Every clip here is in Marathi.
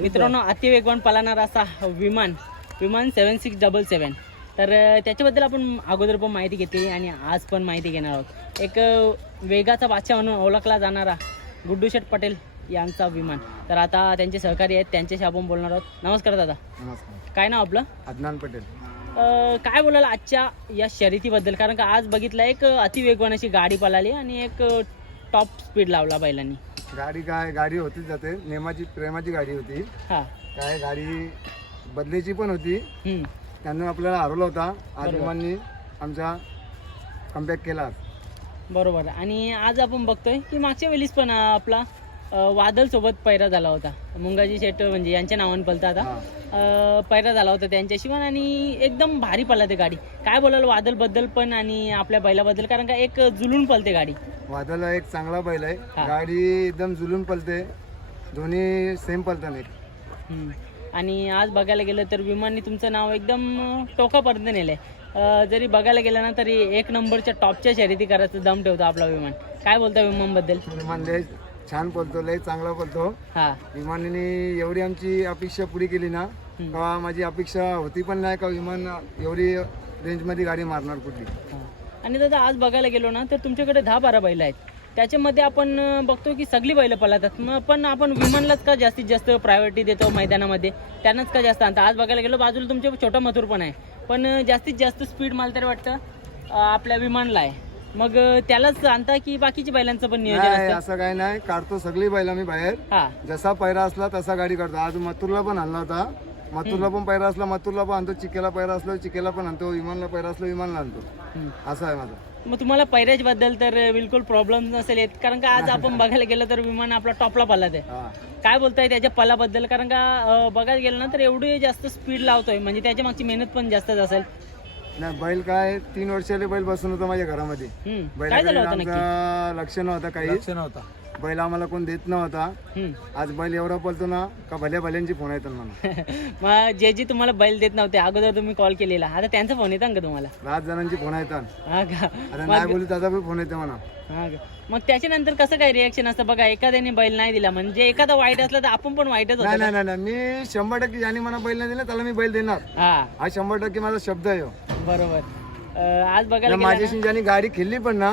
मित्रांनो अति वेगवान पळणार असा विमान विमान सेवन सिक्स डबल सेवन तर त्याच्याबद्दल आपण अगोदर पण माहिती घेतली आणि आज पण माहिती घेणार आहोत. एक वेगाचा बादशाह म्हणून ओळखला जाणारा गुड्डू शेठ पटेल यांचा विमान. तर आता त्यांचे सहकारी आहेत त्यांच्याशी आपण बोलणार आहोत. नमस्कार दादा. नमस्कार. काय नाव आपलं? अदनान पटेल. अं, काय बोलाल आजच्या या शर्यतीबद्दल? कारण का आज बघितलं एक अति वेगवान अशी गाडी पळाली आणि एक टॉप स्पीड लावला बैलांनी. गाडी काय गाडी होतीच जाते. नेमाची प्रेमाची गाडी होती. हा. काय गाडी बदलीची पण होती. हम्म. त्यांना आपल्याला हरवला होता. आज बरोबर. विमाननी आमचा कमबॅक केला. बरोबर. आणि आज आपण बघतोय की मागच्या वेळीस पण अं, आपला अं, वादल सोबत पैरा झाला होता. मुंगाजी शेट म्हणजे यांच्या नावाने पलता आता. हा. अं, पैरा झाला होता त्यांच्याशी पण आणि एकदम भारी पळते गाडी. काय बोलाल वादलबद्दल पण आणि आपल्या बैलाबद्दल? कारण का एक जुलून पलते गाडी. वादळ एक चांगला बैल आहे. गाडी एकदम जुलून पलते. दोन्ही सेम एक. हम्म. आणि आज बघायला गेलं तर विमाननी तुमचं नाव एकदम अं, टोकापर्यंत नेलंय. अं, जरी बघायला गेलं ना तरी एक नंबरच्या टॉपच्या शर्यती करायचं दम ठेवतो आपला विमान. काय बोलता विमानबद्दल? विमान लय छान पलतो लय चांगला पलतो. हा. विमानाने एवढी आमची अपेक्षा पुरी केली ना. का माझी अपेक्षा होती पण नाही का विमान एवढी रेंजमध्ये गाडी मारणार कुठली. हा. आणि दादा आज बघायला गेलो ना तर तुमच्याकडे दहा बारा बैल आहेत. त्याच्यामध्ये आपण बघतो की सगळी बैल पळतात. मग पण आपण विमानलाच का जास्तीत जास्त प्रायोरिटी देतो मैदानामध्ये? त्यांनाच का जास्त आणतं? आज बघायला गेलो बाजूला तुमचे छोटा मथुर पण आहे. पण जास्तीत जास्त स्पीड मला तरी वाटतं आपल्या विमानला आहे. मग त्यालाच आणता की बाकीच्या बैलांचं पण नियोजन नाही असतं? असं काही नाही. काढतो सगळी बैल आम्ही बाहेर. हा. जसा पैरा असला तसा गाडी करतो आज मथुरला पण आणला होता. मथुरला पण पैरा असला मथुरला पण आणतो चिकेला पैरा असला चिकेला पण आणतो विमानला पैरा असला विमानला आणतो. असं आहे माझं. मग तुम्हाला पैऱ्याच बद्दल तर बिलकुल प्रॉब्लेम नसेल येत. कारण का आज आपण बघायला गेलं तर विमान आपला टॉपला पळत आहे. काय बोलताय त्याच्या पलाबद्दल? कारण का बघायला गेलं ना तर एवढी जास्त स्पीड लावतोय. म्हणजे त्याच्या मागची मेहनत पण जास्तच असेल. नाही बैल काय तीन वर्षाले बैल बसून होता माझ्या घरामध्ये. हम्म. काय झालं बैलाकडे होतं नक्की? आमचं लक्ष नव्हतं काही. नव्हता. बैल आम्हाला कोण देत नव्हता. आज बैल एवढा पळतो ना का भल्या भल्यांची फोन येतात मला मग जे जे तुम्हाला बैल देत नव्हते अगोदर तुम्ही कॉल केलेला. आता त्यांचा फोन येतात का तुम्हाला? पाच जणांची फोन येतात. हा का? नाही बोलू त्याचा पण फोन येते म्हणा. हा का? मग त्याच्यानंतर कसं काय रिएक्शन असतं? बघा एखाद्याने बैल नाही दिला म्हणजे एखादा वाईट असला तर आपण पण वाईटच नाही नाही नाही नाही. मी शंभर टक्के ज्याने मला बैल नाही दिला त्याला मी बैल देणार. हा. हा शंभर टक्के माझा शब्द आहे हो. बरोबर. अं, आज बघायला आणि गेलं माझ्याशी ज्याने गाडी खेळली पण ना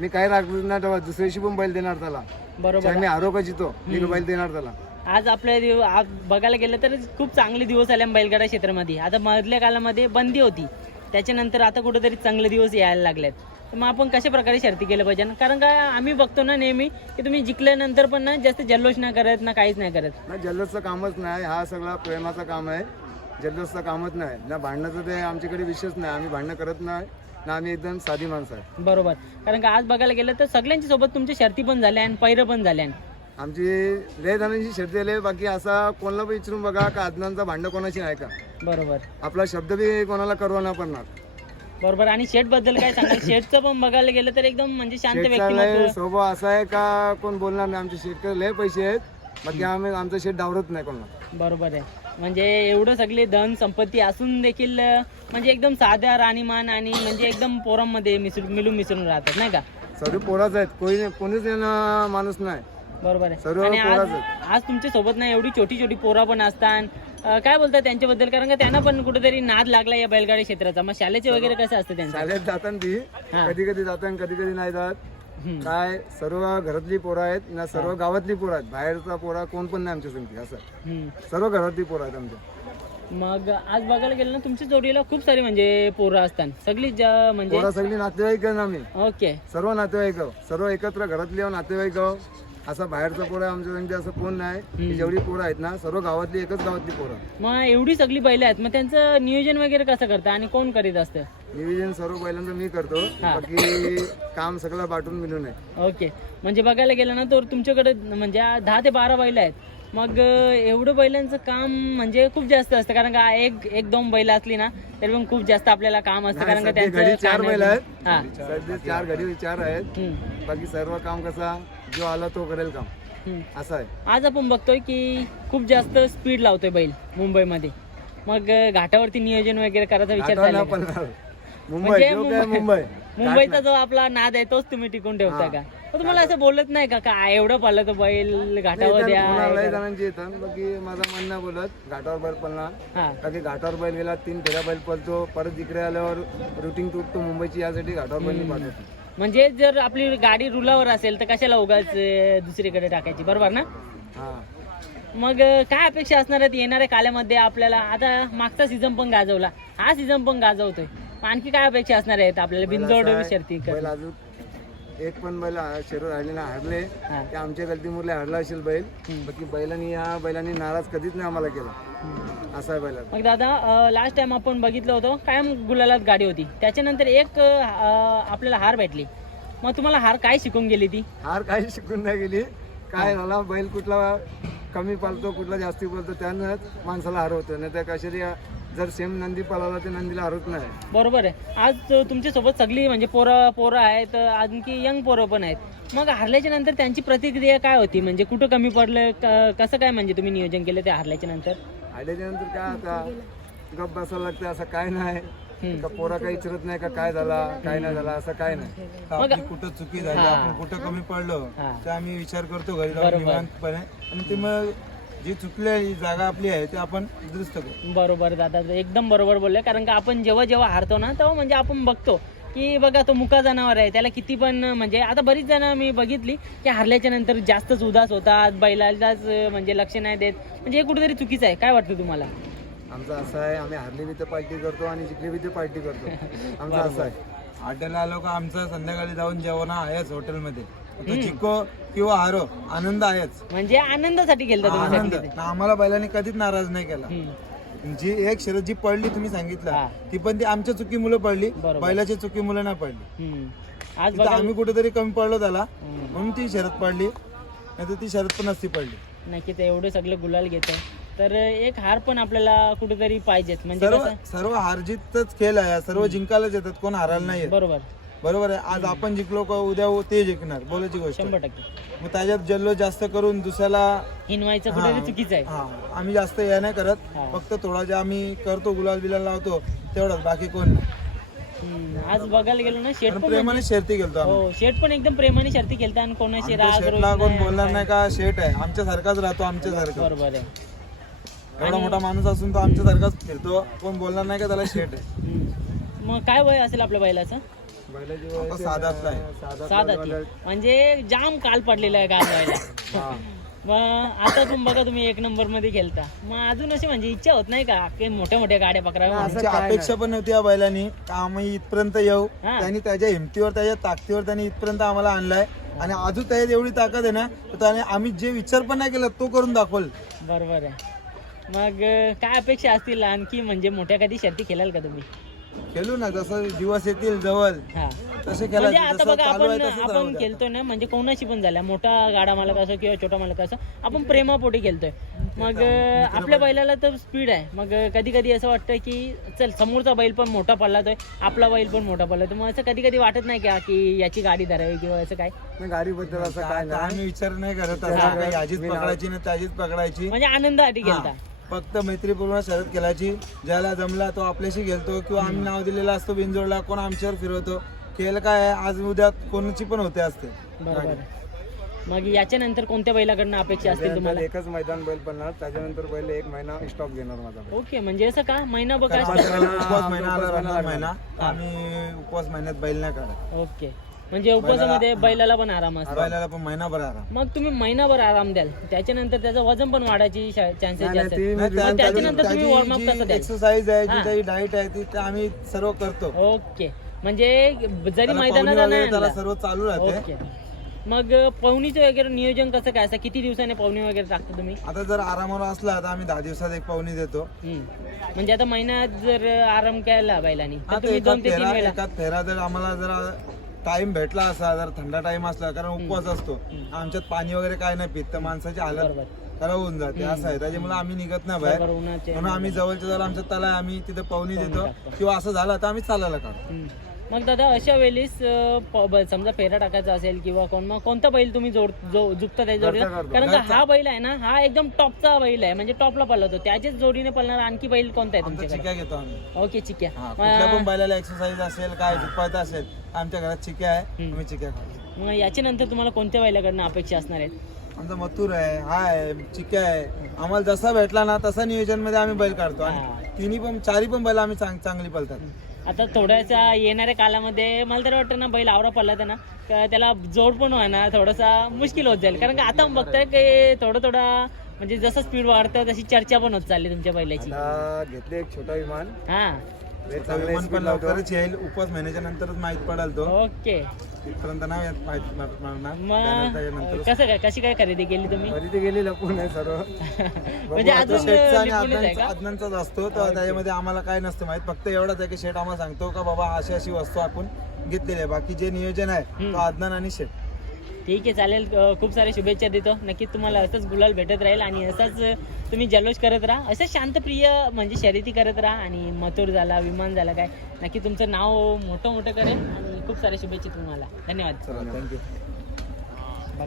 मी काय राखणार नाही तेव्हा दुसऱ्याशी पण बैल देणार त्याला. बरोबर. मी आरोग्य जितो मी बैल देणार त्याला. आज आपल्या दिव आज बघायला गेलं तर खूप चांगले दिवस आले बैलगाडा क्षेत्रामध्ये. आता मधल्या काळामध्ये बंदी होती. त्याच्यानंतर आता कुठेतरी चांगले दिवस यायला लागलेत. तर मग आपण कशा प्रकारे शर्ती केलं पाहिजे? कारण काय आम्ही बघतो ना नेहमी की तुम्ही जिंकल्यानंतर पण ना जास्त जल्लोष नाही करत ना काहीच नाही करत. ना जल्लोषचं कामच नाही. हा सगळा प्रेमाचं काम आहे. जल्लोषचं कामच नाही. ना भांडणाचं ते आमच्याकडे विषयच नाही. आम्ही भांडणं करत नाही. ना आम्ही एकदम साधी माणसं आहे बरोबर. कारण का आज बघायला गेलं तर सगळ्यांच्या सोबत तुमच्या शर्ती पण झाल्या आणि पैरं पण झाल्या. आमची लय जणांची शर्ती आली. बाकी असा कोणाला पण विचारून बघा का आदनांचा भांडण कोणाची नाही का? बरोबर. आपला शब्द बी कोणाला करवा नाही पडणार. बरोबर. आणि शेटबद्दल काय सांगाल? शेटचं पण बघायला गेलं तर एकदम म्हणजे शांत लय व्यक्तिमत्व. स्वभाव असा आहे का कोण बोलणार नाही. आमचे शेतकरी लय पैसे आहेत. बाकी आम्ही आमचं शेत डावरत नाही कोणाला. बरोबर आहे. म्हणजे एवढं सगळे धन संपत्ती असून देखील अं, म्हणजे एकदम साध्या राणीमान आणि म्हणजे एकदम पोरांमध्ये मिसळून मिळून मिसळून राहतात नाही का? सर्व पोराच आहेत. कोणी कोणीच माणूस नाही. बरोबर आहे. आणि आज पोराच आज तुमच्यासोबत ना एवढी छोटी छोटी पोरा पण असतात. अं, काय बोलतात त्यांच्याबद्दल? कारण का त्यांना पण कुठेतरी नाद लागला या बैलगाडी क्षेत्राचा. मग शाळेचे वगैरे कसं असतं त्यांचं? शाळेत जाताना ती हा. कधी कधी जातात कधी कधी नाही जात. काय सर्व घरातली पोरं आहेत ना सर्व गावातली पोरं आहेत. बाहेरचा पोरा कोण पण नाही आमच्या संगती असं. सर्व घरातली पोरं आहेत आमच्या. मग आज बघायला गेलं ना तुमच्या जोडीला खूप सारी म्हणजे पोरं असतात. सगळी ज- म्हणजे पोरं सगळी नातेवाईक आहे ना आम्ही. ओके. सर्व नातेवाईक आहो. सर्व एकत्र घरातली आहो, नातेवाईक आहो. असा बाहेरचा पोरं आमच्या संगती असं कोण नाही. जेवढी पोरं आहेत ना सर्व गावातली एकच गावातली पोरं. मग एवढी सगळी बैल आहेत. मग त्यांचं नियोजन वगैरे कसं करतं? आणि कोण करीत असतं? नियोजन सर्व पहिल्यांदा मी करतो. बाकी काम सगळं बाटून मिळून आहे. ओके. म्हणजे बघायला गेलं ना तर तुमच्याकडे म्हणजे दहा ते बारा बैल आहेत. मग अं, एवढं बैलांचं काम म्हणजे खूप जास्त असतं. कारण का एक एक दोन बैल असली ना तरी पण खूप जास्त आपल्याला काम असतं. कारण का सध्या घरी त्यांचं चार बैल आहेत. हा. सध्या चार घडी चार आहेत. हम्म, बाकी सर्व काम कसा जो आला तो करेल काम. हम्म. असं आहे. आज आपण बघतोय की खूप जास्त स्पीड लावतोय बैल मुंबईमध्ये. मग अं, घाटावरती नियोजन वगैरे करायचा विचार आठवण का? मुंबई म्हणजे जो काय मुंबई- मुंबई मुंबईचा जो आपला नाद आहे तोच तुम्ही टिकून ठेवता का? मग तुम्हाला असं बोलत नाही का काय एवढं पाहिलं तर बैल घाटावर द्या कोणालाही करा. जणांची येतात बाकी माझं म्हणणं बोलत घाटावर बैल पळणार. हा. की घाटावर बैल गेला तीन फेऱ्या बैल पळतो परत इकडे आल्यावर रुटीन तुटतो मुंबईची यासाठी घाटावर बैल पाठवतो. म्हणजे जर आपली गाडी रुलावर असेल तर कशाला उगाच अं, दुसरीकडे टाकायची बरोबर ना? हा. मग अं, काय अपेक्षा असणार आहेत? येणाऱ्या काल्यामध्ये आपल्याला आता मागचा सीझन पण गाजवला हा सीझन पण गाजवतोय. आणखी काय अपेक्षा असणार आहेत? आपल्याला बिनजोड शर्ती बैल? अजून एक पण बैल शरीर राहिले ना हरले. हा. ते आमच्या गलतीमुळे हरला असेल बैल बाकी बैलांनी या बैलांनी नाराज कधीच नाही आम्हाला केला. असा आहे बैलाचा. मग दादा लास्ट टाइम आपण बघितलं होतं कायम गुलालात गाडी होती. त्याच्यानंतर एक अं, आपल्याला हार भेटली. मग तुम्हाला हार काय शिकून गेली ती? हार काही शिकून नाही गेली. काय झाला बैल कुठला कमी पालतो कुठला जास्ती पालतो त्यानंच माणसाला हरवतो नाही तर कशाने जर सेम नंदी पळाला तर नंदीला हरवत नाही. बरोबर आहे. आज तुमच्यासोबत सगळी म्हणजे पोरं पोरं आहेत आणखी यंग पोरं पण आहेत. मग हारल्याच्या नंतर त्यांची प्रतिक्रिया काय होती? म्हणजे कुठं कमी पडलं? क- कसं काय म्हणजे तुम्ही नियोजन केलं ते हारल्याच्या नंतर? आल्याच्यानंतर काय आता? गप बसायला लागतं असं काय नाही. का पोरा काही विचारत नाही का काय झाला काय नाही झाला असं काय नाही. मग आपली कुठं चुकी झाली हा. आपण कुठं कमी पडलो हा. ते आम्ही विचार करतो घरी जाऊन बरोबर. निवांतपणे. आणि ते मग जी चुकली जागा आपली आहे ते आपण दुरुस्त करू. बरोबर दादा एकदम बरोबर बोलले. कारण का आपण जेव्हा जेव्हा हारतो ना तेव्हा म्हणजे आपण बघतो की बघा तो मुका जनावर आहे. त्याला किती पण म्हणजे आता बरीच जण मी बघितली की हारल्याच्या नंतर जास्तच उदास होतात बैलालाच म्हणजे लक्ष नाही देत. म्हणजे हे कुठेतरी चुकीचं आहे. काय वाटतं तुम्हाला? आमचं असं आहे आम्ही हारली बी तर पार्टी करतो आणि जिंकली बी तर पार्टी करतो. आमचं असं आहे. हॉटेलला आलो का आमचं संध्याकाळी जाऊन जेवण आहेच हॉटेलमध्ये. तो जिंको किंवा हारो आनंद आहेच म्हणजे आनंदासाठी खेळता तुम्ही आनंद सगळे ते. आम्हाला बैलांनी कधीच नाराज नाही केला हम्म. जी एक शर्यत जी पडली तुम्ही सांगितलं हा. ती पण ती आमच्या चुकी मुलं पडली बरोबर. बैलाची चुकी मुलं नाही पडली हम्म. आज तिथं बघा आम्ही कुठेतरी कमी पडलो त्याला हम्म. म्हणून ती शरद पडली नाही तर ती शरद पण नसती पडली नक्कीच एवढे सगळे गुलाल घेत तर एक हार पण आपल्याला कुठेतरी पाहिजेत म्हणजे सर्व कसं सर्व हारजीतच खेळ आहे सर्व जिंकायलाच येतात कोण हारायला नाही येत बरोबर बरोबर आहे? आज आपण जिंकलो का उद्या ते जिंकणार? बोलायची गोष्ट शंभर टक्के. मग त्याच्यात जल्लो जास्त करून दुसऱ्याला हिनवायचं कुठेतरी चुकीचं आहे. हा आम्ही जास्त हे नाही करत. हा. फक्त थोडा जे आम्ही करतो गुलाल बिलाल लावतो तेवढंच. बाकी कोण नाही. हम्म. आज बघायला गेलो ना शेट आणि प्रेमाने शर्ती गेलतो आम्ही. हो शेट पण एकदम प्रेमाने शर्ती खेळता आणि कोणाशी आमच्या राग शेटला कोण नाही. बोलणार नाही का? शेट आहे. आमच्या सारखाच राहतो आमच्या सारखा बरोबर आहे. एवढा मोठा माणूस असून तो आमच्या सारखाच फिरतो. कोण बोलणार नाही का? त्याला शेट आहे. हम्म. मग काय वय असेल आपल्या बैलाची? आता म्हणजे जाम काल पडलेला आहे काल व्हायला. हा. मग आता तुम्ही बघा तुम्ही एक नंबरमध्ये खेळता. मग अजून अशी म्हणजे इच्छा होत नाही का? की मोठ्या मोठ्या गाड्या पकडाव्या आमची अपेक्षा पण नव्हती या बैलांनी. का आम्ही इथपर्यंत येऊ. हा. त्यांनी त्याच्या हिमतीवर त्याच्या ताकदीवर त्यांनी इथपर्यंत आम्हाला आणलाय. आणि अजून त्याच्यात एवढी ताकद आहे ना तर त्याने आम्ही जे विचार पण नाही केला तो करून दाखवल. बरोबर आहे. मग अं, काय अपेक्षा असतील आणखी? म्हणजे मोठ्या कधी शर्ती खेळाल का तुम्ही? खेळू ना जसं दिवस येतील जवळ हा. तसे म्हणजे खेळायचे आता जसं बघा चालू आहे आपण तसंच राहू आपण द्या. खेळतोय ना म्हणजे कोणाशी पण झाल्या मोठा गाडा मालक असो किंवा छोटा मालक असो आपण प्रेमापोटी खेळतोय. मग अं, आपल्या बैलाला तर स्पीड आहे. मग कधी कधी असं वाटतं की चल समोरचा बैल पण मोठा पडलातोय आपला बैल पण मोठा पडला तर मग असं कधी कधी वाटत नाही का की याची गाडी धरावी किंवा असं काय? नाही, गाडीबद्दल असं काय आता नाही. आम्ही विचार नाही करत. असं काही याचीच पकडायची ना त्याचीच पकडायची. म्हणजे आनंदासाठी हा. खेळता. फक्त मैत्रीपूर्ण शर्यत खेळायची. ज्याला जमला तो आपल्याशी खेळतो किंवा आम्ही नाव दिलेलं असतो बिंजोडला कोण आमच्यावर फिरवतो. खेळ काय आहे, आज उद्या कोणाची पण होते असते. बरोबर मग याच्यानंतर कोणत्या बैलाकडनं अपेक्षा असतील तुम्हाला? एकच मैदान बैल पडणार. त्याच्यानंतर बैल एक महिना स्टॉप घेणार माझा बैल. ओके म्हणजे असं का? महिना बघा. उपवास महिना आला रमजान महिना आम्ही उपवास महिन्यात बैल नाही काढत. ओके. म्हणजे उपवासामध्ये बैलाला पण आराम असतो. बैलाला पण महिनाभर आराम. मग तुम्ही महिनाभर आराम द्याल. त्याच्यानंतर त्याचं वजन पण वाढायची चान्सेस जास्त. आहेत. मग त्याच्यानंतर त्याची- तुम्ही वॉर्मअप कसं जी द्याल? एक्सरसाइज आहे जी हा. काही डाईट आहे ती ते आम्ही सर्व करतो. ओके. म्हणजे जरी त्याला मैदानात पाहुणे वगैरे नाही त्याला आणला. सर्व चालू राहते. ओके. मग पवनीचं वगैरे नियोजन कसं काय? असतं किती दिवसाने पवनी वगैरे टाकता तुम्ही? आता जर आरामावर असला तर आम्ही दहा दिवसात एक पाहुणी देतो. हम्म. म्हणजे आता महिन्यात जर आराम केला बैलांनी तर आता तुम्ही दोन ते तीन फेरा वेळा फेरा जर आम्हाला जर टाइम भेटला असा जर थंडा टाइम असला कारण उपवास असतो. आमच्यात पाणी वगैरे काय नाही पित तर माणसाची हालत खराब होऊन जाते असं आहे. त्याच्यामुळे आम्ही निघत नाही बाहेर. म्हणून आम्ही जवळच्या जवळ आमच्या तला आम्ही तिथे पाहुणी देतो. किंवा असं झालं तर आम्ही चालायला काढतो. मग दादा अशा वेळेस समजा फेरा टाकायचा असेल किंवा कोण मग कोणता बैल तुम्ही जोड जो जुकता त्या जोडीला. कारण का हा बैल आहे ना हा एकदम टॉपचा बैल आहे. म्हणजे टॉपला पळतो. त्याच्याच जोडीने पळणार आणखी बैल कोणता आहे तुमच्याकडे? चिक्या घेतो आम्ही. ओके चिक्या. हा बैलाला एक्सरसाइज असेल काय झुपायचं असेल आमच्या घरात चिक्या आहे आम्ही चिक्या मग याच्यानंतर तुम्हाला कोणत्या बैलाकडनं अपेक्षा असणार आहेत? आमचा मथुर आहे हा आहे चिक्या आहे. आम्हाला जसा भेटला ना तसा नियोजनमध्ये आम्ही बैल काढतो. आणि तिन्ही पण चारी पण बैल आम्ही चांग- चांगली पळतात. आता थोड्यासा येणाऱ्या कालामध्ये मला तर वाटतं ना बैल आवरा पडला तर ना का त्याला जोड पण होणार थोडासा मुश्किल होत जाईल. कारण का आता बघताय की थोडं थोडं म्हणजे जसं स्पीड वाढतं तशी चर्चा पण होत चालली तुमच्या बैलाची. आता घेतले एक छोटा विमान. हा. विमान पण. लवकरच येईल उपवास महिन्याच्या नंतरच माहीत पडेल तो. ओके. तिथपर्यंत येत माहीत. मग कसं काय कशी काय खरेदी केली तुम्ही? खरेदी गेली लपून आहे सर्व. म्हणजे अजून आणि आहे का? असतो तर त्याच्यामध्ये आम्हाला काय नसतं माहीत. फक्त एवढंच आहे की शेट आम्हाला सांगतो का बाबा अशी अशी वस्तू आपण घेतलेली आहे. बाकी जे नियोजन आहे हम्म. तो आदनान आणि शेट ठीक आहे चालेल. अं, खूप सारे शुभेच्छा देतो. नक्कीच तुम्हाला असंच गुलाल भेटत राहील आणि असंच अं, तुम्ही जल्लोष करत राहा. असंच शांतप्रिय म्हणजे शर्यती करत राहा आणि मथुर झाला विमान झाला काय नक्की तुमचं नाव मोठं मोठं करेल आणि खूप सारे शुभेच्छा तुम्हाला. धन्यवाद. थँक्यू बघा.